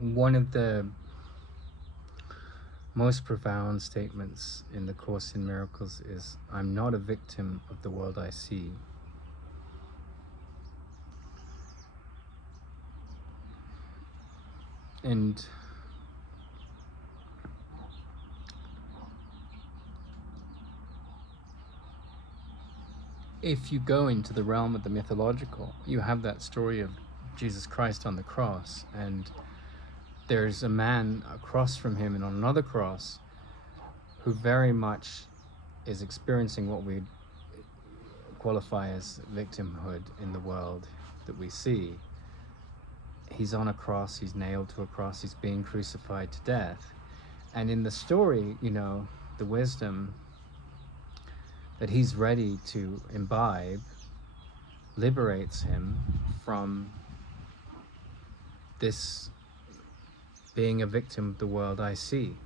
One of the most profound statements in the Course in Miracles is, "I'm not a victim of the world I see." And if you go into the realm of the mythological, you have that story of Jesus Christ on the cross, and there's a man across from him and on another cross who very much is experiencing what we qualify as victimhood in the world that we see. He's on a cross, he's nailed to a cross, he's being crucified to death. And in the story, the wisdom that he's ready to imbibe liberates him from this being a victim of the world I see.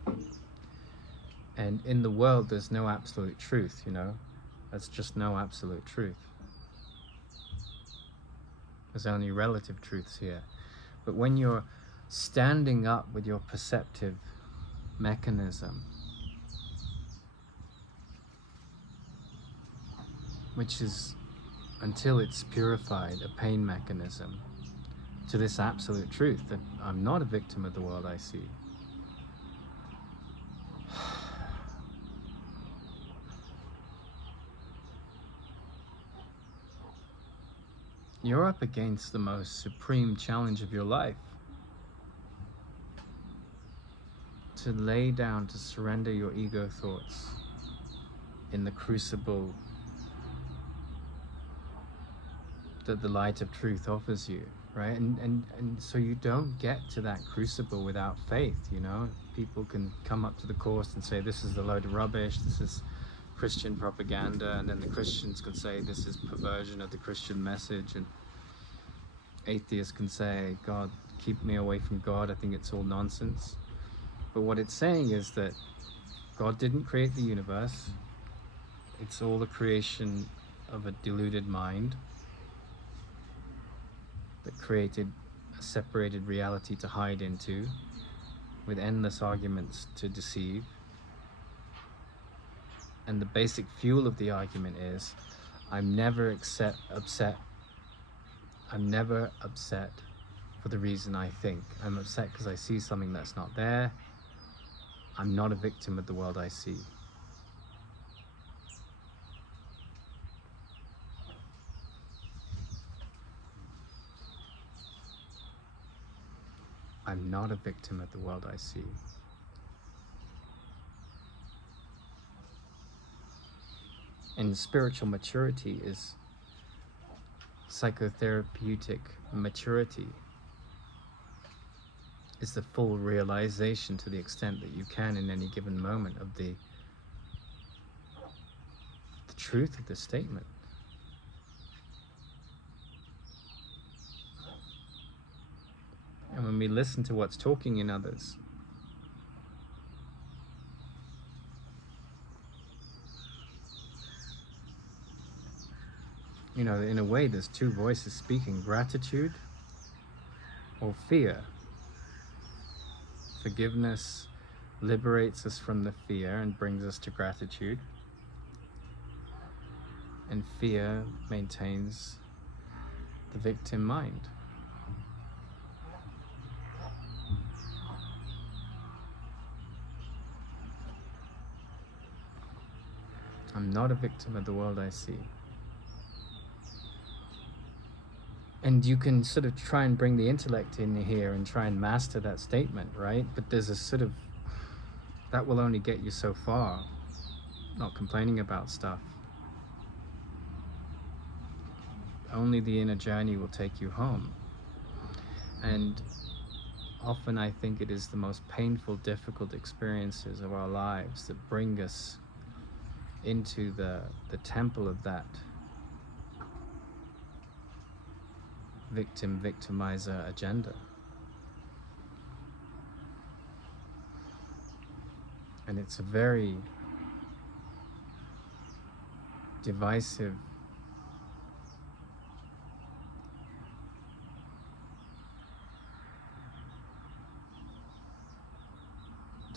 And in the world, there's no absolute truth, That's just no absolute truth. There's only relative truths here. But when you're standing up with your perceptive mechanism, which is, until it's purified, a pain mechanism, to this absolute truth that I'm not a victim of the world I see. You're up against the most supreme challenge of your life. To lay down, to surrender your ego thoughts in the crucible that the light of truth offers you, right? And so you don't get to that crucible without faith, People can come up to the Course and say, this is a load of rubbish, this is Christian propaganda, and then the Christians can say this is perversion of the Christian message, and atheists can say, God, keep me away from God, I think it's all nonsense. But what it's saying is that God didn't create the universe. It's all the creation of a deluded mind that created a separated reality to hide into, with endless arguments to deceive. And the basic fuel of the argument is, I'm never upset for the reason I think. I'm upset because I see something that's not there. I'm not a victim of the world I see. I'm not a victim of the world I see. And spiritual maturity is psychotherapeutic maturity, is the full realization, to the extent that you can in any given moment, of the truth of the statement. And when we listen to what's talking in others, in a way, there's two voices speaking: gratitude or fear. Forgiveness liberates us from the fear and brings us to gratitude. And fear maintains the victim mind. I'm not a victim of the world I see. And you can sort of try and bring the intellect in here and try and master that statement, right? But there's a sort of, that will only get you so far, not complaining about stuff. Only the inner journey will take you home. And often I think it is the most painful, difficult experiences of our lives that bring us into the temple of that victimizer agenda. And it's a very divisive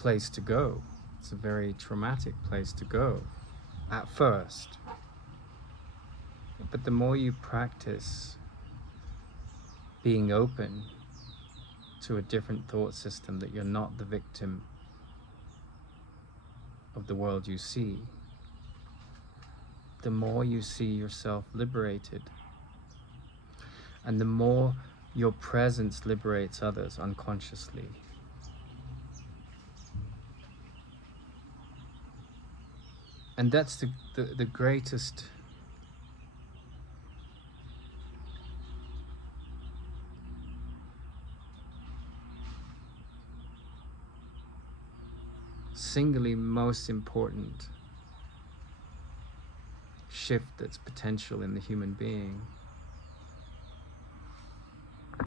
place to go. It's a very traumatic place to go at first. But the more you practice being open to a different thought system, that you're not the victim of the world you see, the more you see yourself liberated, and the more your presence liberates others unconsciously. And that's the greatest singularly most important shift that's potential in the human being.